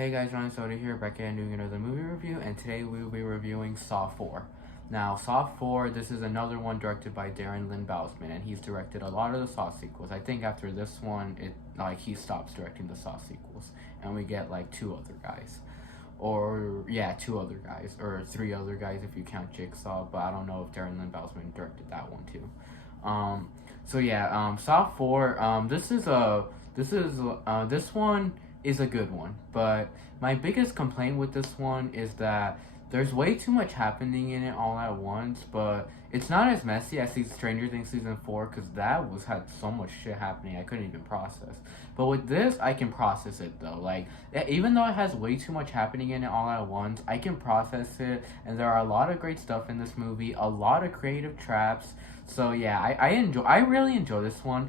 Hey guys, Ron Soda here, back again doing another movie review, and today we will be reviewing Saw 4. Now, Saw 4, this is another one directed by Darren Lynn Bousman, and he's directed a lot of the Saw sequels. I think after this one, he stops directing the Saw sequels, and we get like two other guys. Two other guys, or three other guys if you count Jigsaw, but I don't know if Darren Lynn Bousman directed that one too. Saw 4, this one is a good one, but my biggest complaint with this one is that there's way too much happening in it all at once, but it's not as messy as Stranger Things season 4, because had so much shit happening I couldn't even process. But with this, I can process it though. Like, even though it has way too much happening in it all at once, I can process it, and there are a lot of great stuff in this movie, a lot of creative traps. So yeah, I really enjoy this one.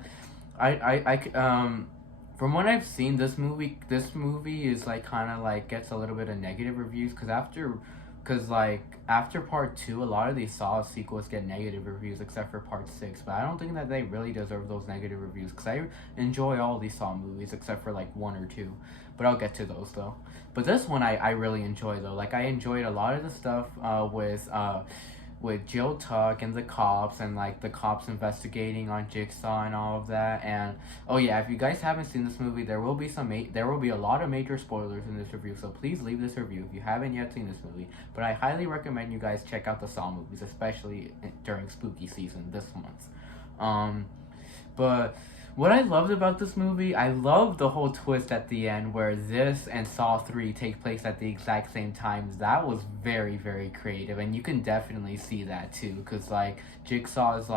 From what I've seen, this movie is like kind of like gets a little bit of negative reviews after part 2, a lot of these Saw sequels get negative reviews except for part 6. But I don't think that they really deserve those negative reviews, because I enjoy all these Saw movies except for like 1 or 2. But I'll get to those though. But this one I really enjoy though. Like, I enjoyed a lot of the stuff with Jill Tuck and the cops, and like the cops investigating on Jigsaw and all of that. And oh yeah, if you guys haven't seen this movie, there will be a lot of major spoilers in this review, so please leave this review if you haven't yet seen this movie. But I highly recommend you guys check out the Saw movies, especially during spooky season this month. But what I loved about this movie, I loved the whole twist at the end where this and Saw 3 take place at the exact same time. That was very, very creative, and you can definitely see that too, because like Jigsaw is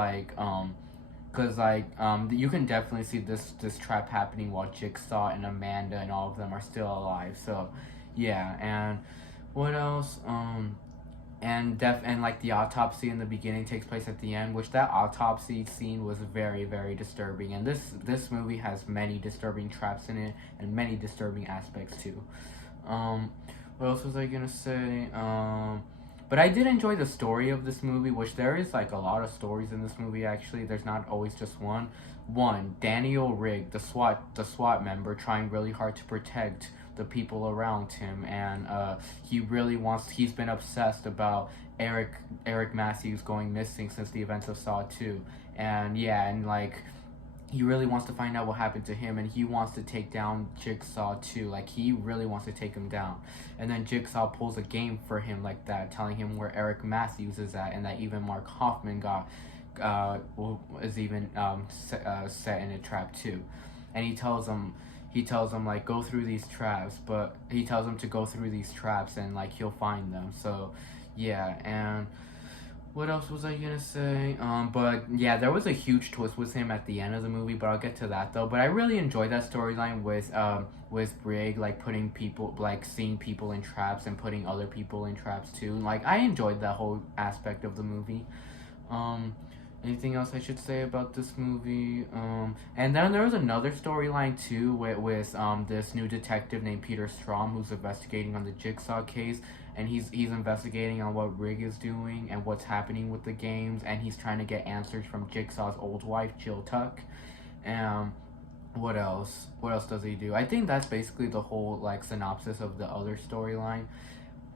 you can definitely see this trap happening while Jigsaw and Amanda and all of them are still alive. So yeah. And what else? And like the autopsy in the beginning takes place at the end, which that autopsy scene was very, very disturbing. And this movie has many disturbing traps in it and many disturbing aspects too. What else was I gonna say? But I did enjoy the story of this movie, which there is like a lot of stories in this movie. Actually, there's not always just one. Daniel Rigg, the SWAT member, trying really hard to protect the people around him, and he's been obsessed about Eric Matthews going missing since the events of Saw 2. And yeah, and like he really wants to find out what happened to him, and he wants to take down Jigsaw too. Like, he really wants to take him down. And then Jigsaw pulls a game for him like that, telling him where Eric Matthews is at, and that even Mark Hoffman set in a trap too. And he tells him like, go through these traps, but he tells him to go through these traps and like he'll find them. So yeah. And what else was I gonna say? But yeah, there was a huge twist with him at the end of the movie, but I'll get to that though. But I really enjoyed that storyline with Rigg, like putting people, like seeing people in traps and putting other people in traps too. Like, I enjoyed that whole aspect of the movie. Anything else I should say about this movie? And then there was another storyline too with this new detective named Peter Strom, who's investigating on the Jigsaw case, and he's investigating on what Rigg is doing and what's happening with the games, and he's trying to get answers from Jigsaw's old wife, Jill Tuck. What else? What else does he do? I think that's basically the whole like synopsis of the other storyline.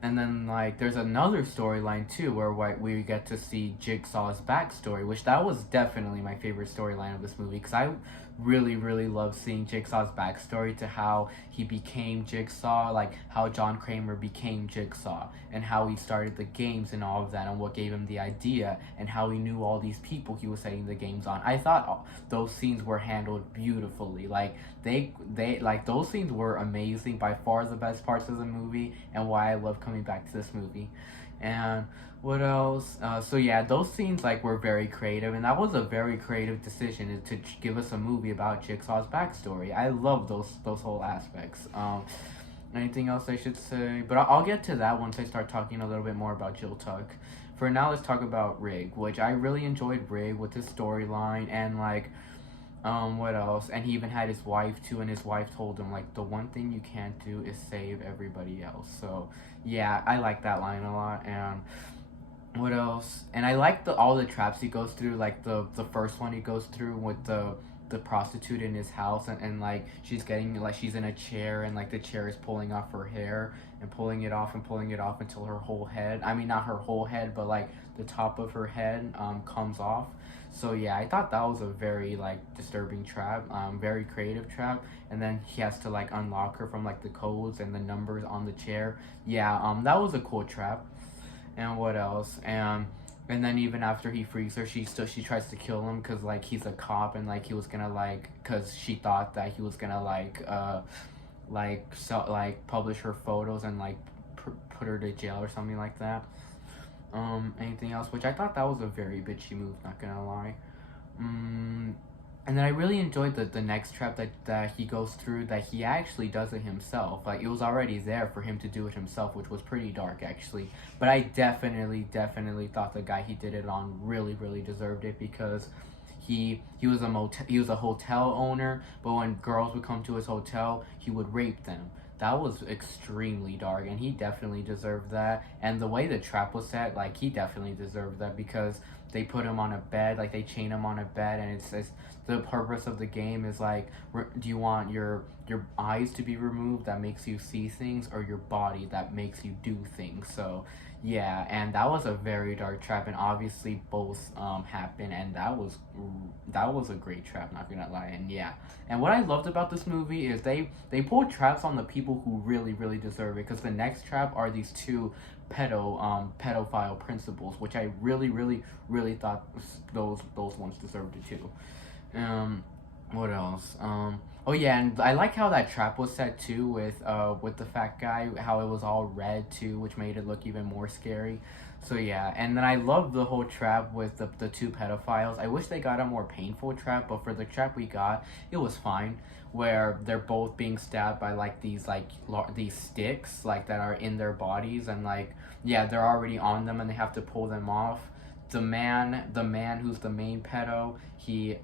And then like there's another storyline too where we get to see Jigsaw's backstory, which that was definitely my favorite storyline of this movie, because I really, really love seeing Jigsaw's backstory to how he became Jigsaw, like how John Kramer became Jigsaw, and how he started the games and all of that, and what gave him the idea, and how he knew all these people he was setting the games on. I thought those scenes were handled beautifully. Like, they like, those scenes were amazing, by far the best parts of the movie, and why I love coming back to this movie. And what else? So yeah, those scenes like were very creative, and that was a very creative decision to give us a movie about Jigsaw's backstory. I love those whole aspects. Anything else I should say? But I'll get to that once I start talking a little bit more about Jill Tuck. For now, let's talk about Rigg, which I really enjoyed Rigg with his storyline, and like what else? And he even had his wife too, and his wife told him like, the one thing you can't do is save everybody else. So yeah, I like that line a lot. And what else? And I like all the traps he goes through, like the first one he goes through with the prostitute in his house, and like she's getting like she's in a chair, and like the chair is pulling off her hair and pulling it off and pulling it off until her whole head, I mean not her whole head, but like the top of her head comes off. So yeah, I thought that was a very like disturbing trap, very creative trap. And then he has to like unlock her from like the codes and the numbers on the chair. Yeah, that was a cool trap. And what else? And then even after he frees her, she tries to kill him because like he's a cop, and like he was gonna like, because she thought that he was gonna like publish her photos and like put her to jail or something like that. Anything else? Which I thought that was a very bitchy move, not gonna lie. And then I really enjoyed the next trap that he goes through, that he actually does it himself. Like, it was already there for him to do it himself, which was pretty dark, actually. But I definitely thought the guy he did it on really deserved it, because he was a hotel owner, but when girls would come to his hotel, he would rape them. That was extremely dark, and he definitely deserved that. And the way the trap was set, like, he definitely deserved that, because they put him on a bed, like they chain him on a bed, and it says the purpose of the game is like, do you want your eyes to be removed that makes you see things, or your body that makes you do things? So yeah, and that was a very dark trap, and obviously both happened, and that was a great trap, not gonna lie. And yeah, and what I loved about this movie is they pulled traps on the people who really deserve it, because the next trap are these two pedophile principals, which I really thought those ones deserved it too. What else? Oh yeah, and I like how that trap was set too, with the fat guy, how it was all red too, which made it look even more scary. So yeah, and then I love the whole trap with the two pedophiles. I wish they got a more painful trap, but for the trap we got, it was fine. Where they're both being stabbed by like these these sticks like that are in their bodies, and like yeah, they're already on them and they have to pull them off. The man who's the main pedo, he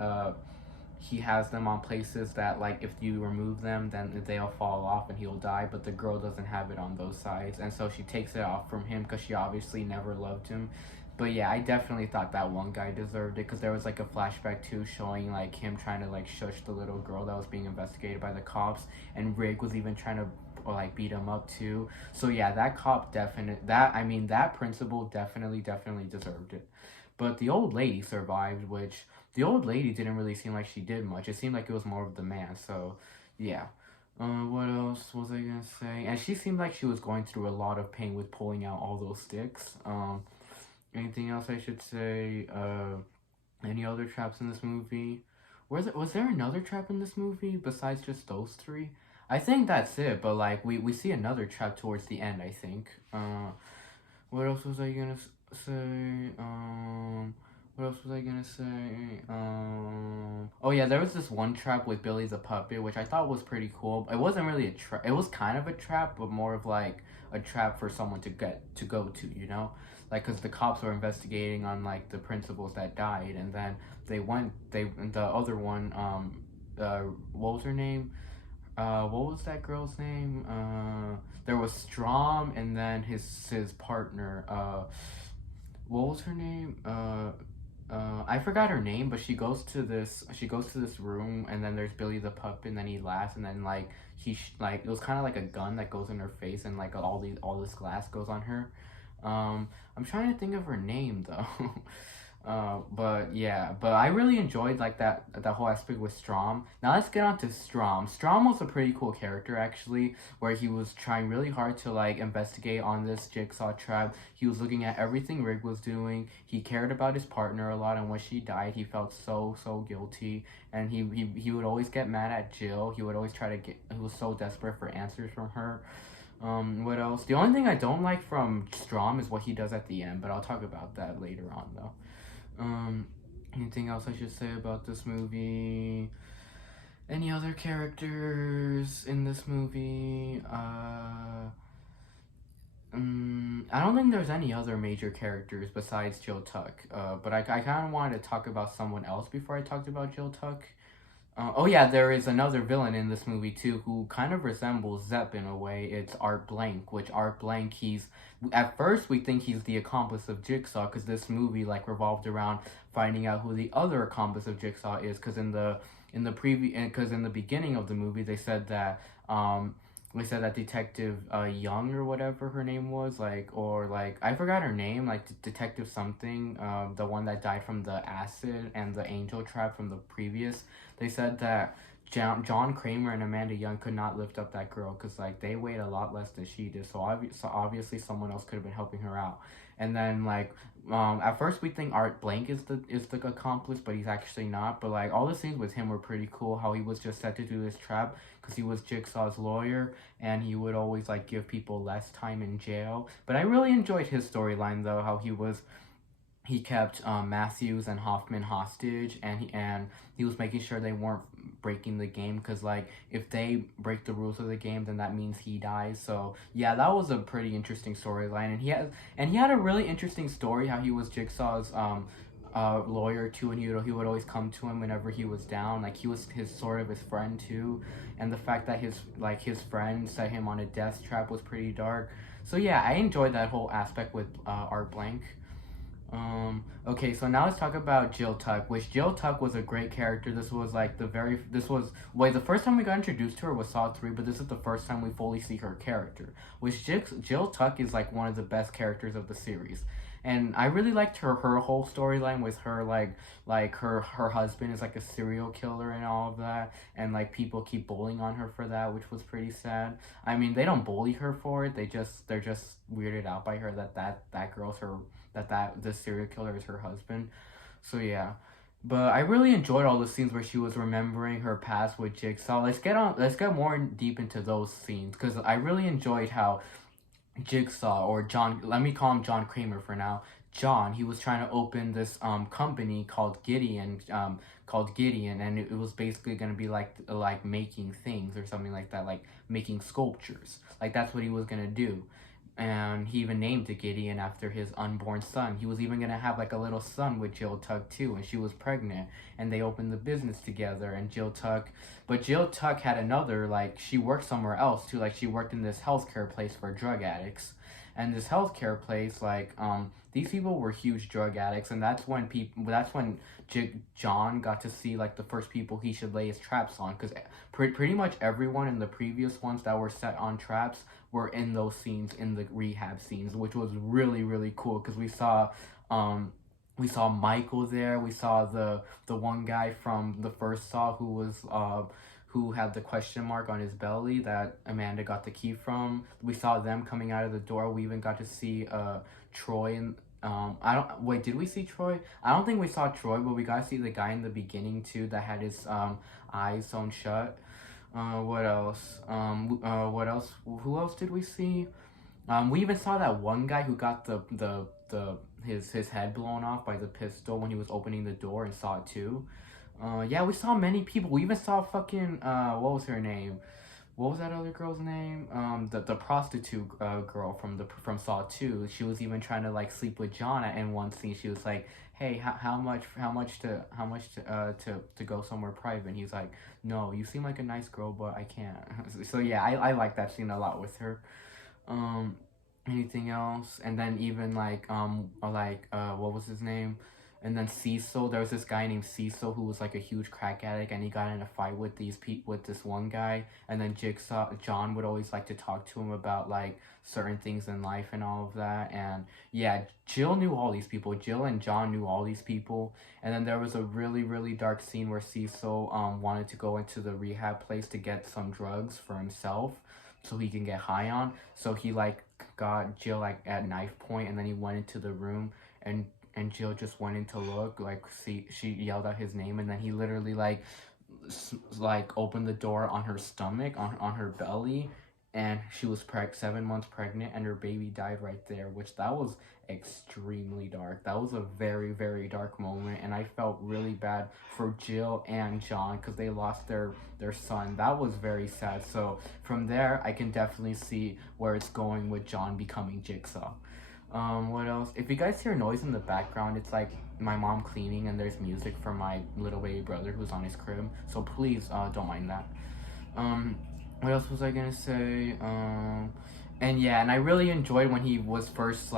has them on places that like if you remove them then they'll fall off and he'll die, but the girl doesn't have it on those sides, and so she takes it off from him because she obviously never loved him. But yeah, I definitely thought that one guy deserved it, because there was like a flashback too showing like him trying to like shush the little girl that was being investigated by the cops, and Rig was even trying to like beat him up too. So yeah, that principal definitely deserved it. But the old lady survived, which the old lady didn't really seem like she did much. It seemed like it was more of the man. So yeah. What else was I gonna say? And she seemed like she was going through a lot of pain with pulling out all those sticks. Anything else I should say? Any other traps in this movie? Was there another trap in this movie besides just those three? I think that's it, but like we see another trap towards the end, I think. What else was I gonna say? What else was I gonna say? Oh yeah, there was this one trap with Billy the puppet, which I thought was pretty cool. It wasn't really a trap. It was kind of a trap, but more of like a trap for someone to go to, you know? Like, cause the cops were investigating on like the principals that died, and then the other one, what was her name? What was that girl's name? There was Strom, and then his partner. What was her name? I forgot her name, but she goes to this room, and then there's Billy the puppet, and then he laughs, and then like like it was kind of like a gun that goes in her face, and like all this glass goes on her. I'm trying to think of her name though. But yeah, but I really enjoyed like that whole aspect with Strom. Now let's get on to Strom. Strom was a pretty cool character actually, where he was trying really hard to like investigate on this jigsaw trap. He was looking at everything Rig was doing. He cared about his partner a lot, and when she died, he felt so guilty. And he would always get mad at Jill. He would always he was so desperate for answers from her. What else? The only thing I don't like from Strom is what he does at the end, but I'll talk about that later on though. Anything else I should say about this movie? Any other characters in this movie? I don't think there's any other major characters besides Jill Tuck. But I kind of wanted to talk about someone else before I talked about Jill Tuck. Oh yeah, there is another villain in this movie too who kind of resembles Zepp in a way. It's Art Blank, which Art Blank, at first we think he's the accomplice of Jigsaw, because this movie like revolved around finding out who the other accomplice of Jigsaw is, because in in the because in the beginning of the movie they said that Detective Young or whatever her name was, like, or like I forgot her name, like Detective something, the one that died from the acid and the angel trap from the previous. They said that John Kramer and Amanda Young could not lift up that girl because like they weighed a lot less than she did. So obviously someone else could have been helping her out. And then like at first we think Art Blank is the accomplice, but he's actually not. But like all the scenes with him were pretty cool. How he was just set to do this trap because he was Jigsaw's lawyer and he would always like give people less time in jail. But I really enjoyed his storyline though. How he kept Matthews and Hoffman hostage, and he was making sure they weren't breaking the game because like if they break the rules of the game, then that means he dies. So yeah, that was a pretty interesting storyline, and he had a really interesting story how he was Jigsaw's lawyer too, and he would always come to him whenever he was down. Like he was his sort of his friend too, and the fact that his friend set him on a death trap was pretty dark. So yeah, I enjoyed that whole aspect with Art Blank. Okay, so now let's talk about Jill Tuck, which Jill Tuck was a great character. The first time we got introduced to her was Saw 3, but this is the first time we fully see her character, which Jill Tuck is like one of the best characters of the series. And I really liked her whole storyline with her like her husband is like a serial killer and all of that, and like people keep bullying on her for that, which was pretty sad. I mean, they don't bully her for it. They're just weirded out by her that girl's her that the serial killer is her husband. So yeah. But I really enjoyed all the scenes where she was remembering her past with Jigsaw. Let's get more deep into those scenes because I really enjoyed how Jigsaw, or John, let me call him John Kramer for now. John, he was trying to open this company called Gideon, and it was basically gonna be like making things or something like that, like making sculptures. Like that's what he was gonna do. And he even named it Gideon after his unborn son. He was even gonna have like a little son with Jill Tuck too, and she was pregnant. And they opened the business together. And Jill Tuck had another, like, she worked somewhere else too. Like she worked in this healthcare place for drug addicts. And this healthcare place, like, these people were huge drug addicts, and that's when John got to see like the first people he should lay his traps on, because pretty much everyone in the previous ones that were set on traps were in those scenes, in the rehab scenes, which was really really cool because we saw Michael there. We saw the one guy from the first Saw who had the question mark on his belly that Amanda got the key from. We saw them coming out of the door. We even got to see Troy and did we see Troy? I don't think we saw Troy, but we got to see the guy in the beginning too that had his eyes sewn shut. What else? What else? Who else did we see? We even saw that one guy who got his head blown off by the pistol when he was opening the door in Saw 2. Yeah, we saw many people. We even saw fucking what was her name? What was that other girl's name? The prostitute girl from Saw 2. She was even trying to like sleep with John in one scene. She was like, "Hey, how much to go somewhere private?" And he's like, "No, you seem like a nice girl, but I can't." So yeah, I like that scene a lot with her. Anything else? And then even what was his name? And then Cecil, there was this guy named Cecil who was like a huge crack addict, and he got in a fight with with this one guy. And then John would always like to talk to him about like certain things in life and all of that. And yeah, Jill knew all these people. Jill and John knew all these people. And then there was a really really dark scene where Cecil wanted to go into the rehab place to get some drugs for himself so he can get high on. So he like got Jill like at knife point, and then he went into the room, and Jill just went in to look, like, see, she yelled out his name, and then he literally, like opened the door on her stomach, on her belly, and she was 7 months pregnant, and her baby died right there, which that was extremely dark. That was a very, very dark moment, and I felt really bad for Jill and John, because they lost their son. That was very sad. So from there, I can definitely see where it's going with John becoming Jigsaw. What else? If you guys hear noise in the background, it's like my mom cleaning, and there's music from my little baby brother who's on his crib. So please, don't mind that. What else was I gonna say? And yeah, and I really enjoyed when he was first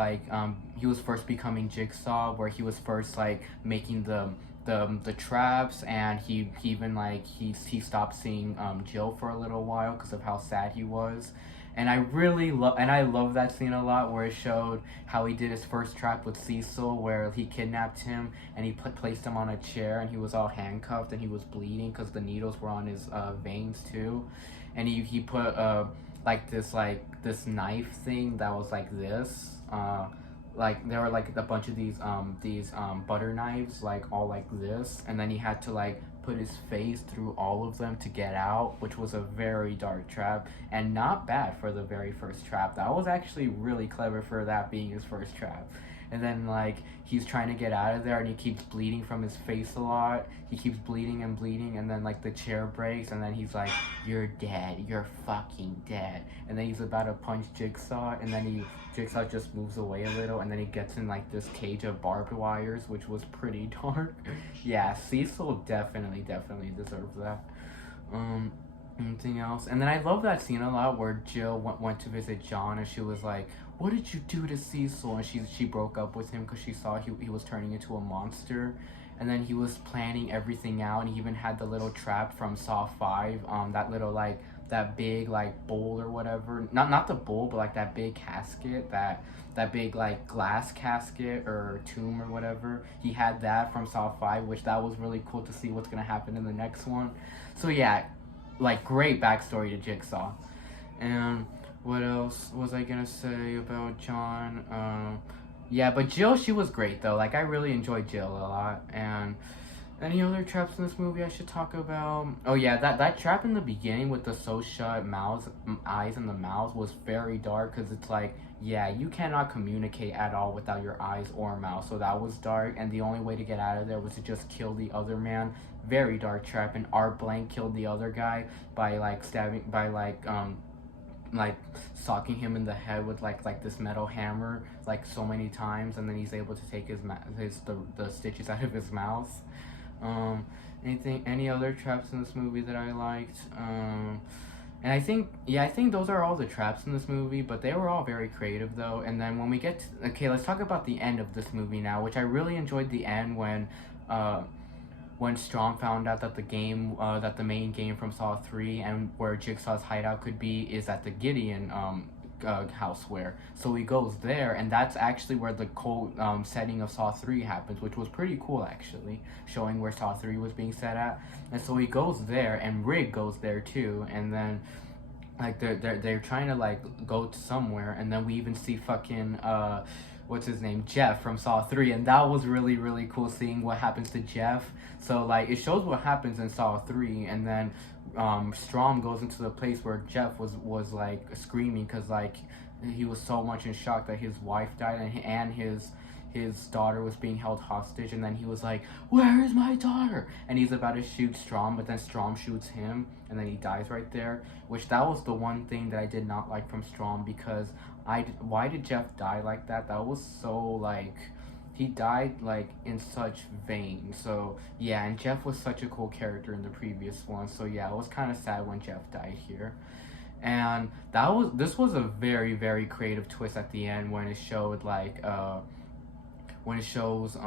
becoming Jigsaw, where he was first like making the the traps, and he even like he stopped seeing Jill for a little while because of how sad he was. And I love that scene a lot where it showed how he did his first trap with Cecil, where he kidnapped him and he placed him on a chair and he was all handcuffed and he was bleeding because the needles were on his veins too, and he put like this knife thing that was like this. Like there were like a bunch of these butter knives like all like this, and then he had to like put his face through all of them to get out, which was a very dark trap and not bad for the very first trap. That was actually really clever for that being his first trap. And then like he's trying to get out of there and he keeps bleeding from his face a lot. He keeps bleeding and bleeding, and then like the chair breaks and then he's like, "You're dead, you're fucking dead." And then he's about to punch Jigsaw, and then Jigsaw just moves away a little, and then he gets in like this cage of barbed wires, which was pretty dark. Yeah, Cecil definitely deserved that. Anything else? And then I love that scene a lot where Jill went to visit John, and she was like, "What did you do to Cecil?" And she broke up with him because she saw he was turning into a monster. And then he was planning everything out, and he even had the little trap from Saw 5, that little like that big like bowl or whatever. Not the bowl, but like that big casket, that big like glass casket or tomb or whatever. He had that from Saw 5, which that was really cool to see what's gonna happen in the next one. So yeah, like great backstory to Jigsaw. And what else was I gonna say about John? Yeah, but Jill, she was great though. Like I really enjoyed Jill a lot. And any other traps in this movie I should talk about? Oh yeah, that trap in the beginning with the sew shut mouths, eyes and the mouths was very dark, because it's like, yeah, you cannot communicate at all without your eyes or mouth. So that was dark, and the only way to get out of there was to just kill the other man. Very dark trap. And Art Blank killed the other guy by like stabbing, by like socking him in the head with like this metal hammer like so many times, and then he's able to take the stitches out of his mouth. Any other traps in this movie that I liked? And I think those are all the traps in this movie, but they were all very creative though. And then when we get to, okay, let's talk about the end of this movie now, which I really enjoyed the end when Strom found out that that the main game from Saw 3 and where Jigsaw's hideout could be is at the Gideon houseware. So he goes there, and that's actually where the cold setting of Saw 3 happens, which was pretty cool actually, showing where Saw 3 was being set at. And so he goes there, and Rig goes there too, and then like they're trying to like go to somewhere, and then we even see fucking what's his name, Jeff from Saw 3, and that was really cool seeing what happens to Jeff. So like it shows what happens in Saw 3, and then Strom goes into the place where Jeff was like screaming because like he was so much in shock that his wife died, and his daughter was being held hostage, and then he was like, "Where is my daughter?" And he's about to shoot Strom, but then Strom shoots him, and then he dies right there, which that was the one thing that I did not like from Strom, because why did Jeff die like that? That was so like, he died like in such vain. So yeah, and Jeff was such a cool character in the previous one, so yeah, it was kind of sad when Jeff died here. And this was a very creative twist at the end when it showed like when it shows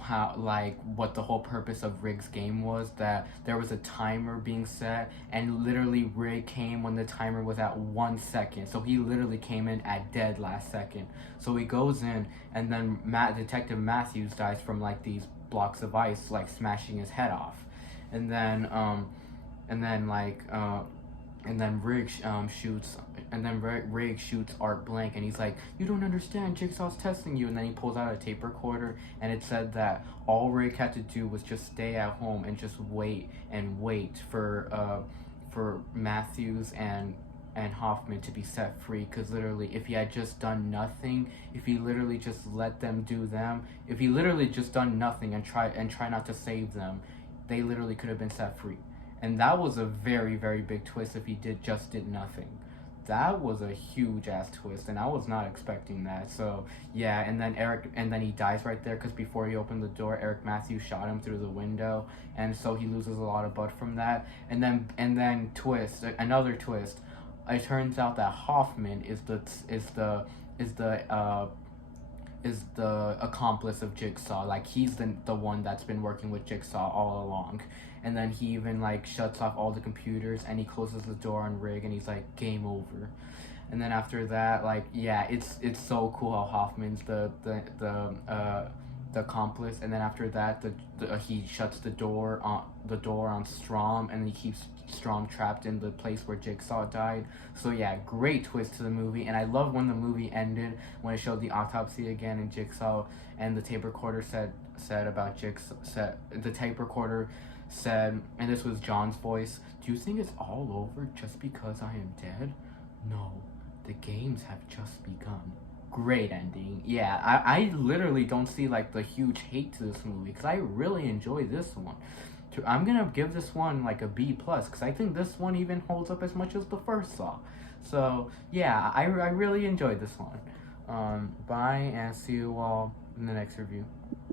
how like what the whole purpose of Rig's game was, that there was a timer being set, and literally Rig came when the timer was at 1 second, so he literally came in at dead last second. So he goes in, and then Detective Matthews dies from like these blocks of ice like smashing his head off, and then Rig shoots Art Blank, and he's like, "You don't understand, Jigsaw's testing you." And then he pulls out a tape recorder, and it said that all Rig had to do was just stay at home and just wait for Matthews and Hoffman to be set free. Because literally, if he had just done nothing, if he literally just let them do them, if he literally just done nothing and try not to save them, they literally could have been set free. And that was a very big twist if he just did nothing. That was a huge ass twist, and I was not expecting that. So yeah, and then he dies right there, because before he opened the door, Eric Matthews shot him through the window, and so he loses a lot of blood from that. And then another twist. It turns out that Hoffman is the is the accomplice of Jigsaw. Like he's the one that's been working with Jigsaw all along. And then he even like shuts off all the computers and he closes the door on Rig and he's like, game over. And then after that, like yeah, it's so cool how Hoffman's the accomplice, and then after that, he shuts the door on Strom, and he keeps Strom trapped in the place where Jigsaw died. So yeah, great twist to the movie, and I love when the movie ended when it showed the autopsy again and Jigsaw, and the tape recorder said about Jigsaw the tape recorder said, and this was John's voice. Do you think it's all over just because I am dead? No, the games have just begun. Great ending. Yeah, I literally don't see like the huge hate to this movie because I really enjoy this one. I'm gonna give this one like a B plus because I think this one even holds up as much as the first Saw. So yeah, I really enjoyed this one. Bye and see you all in the next review.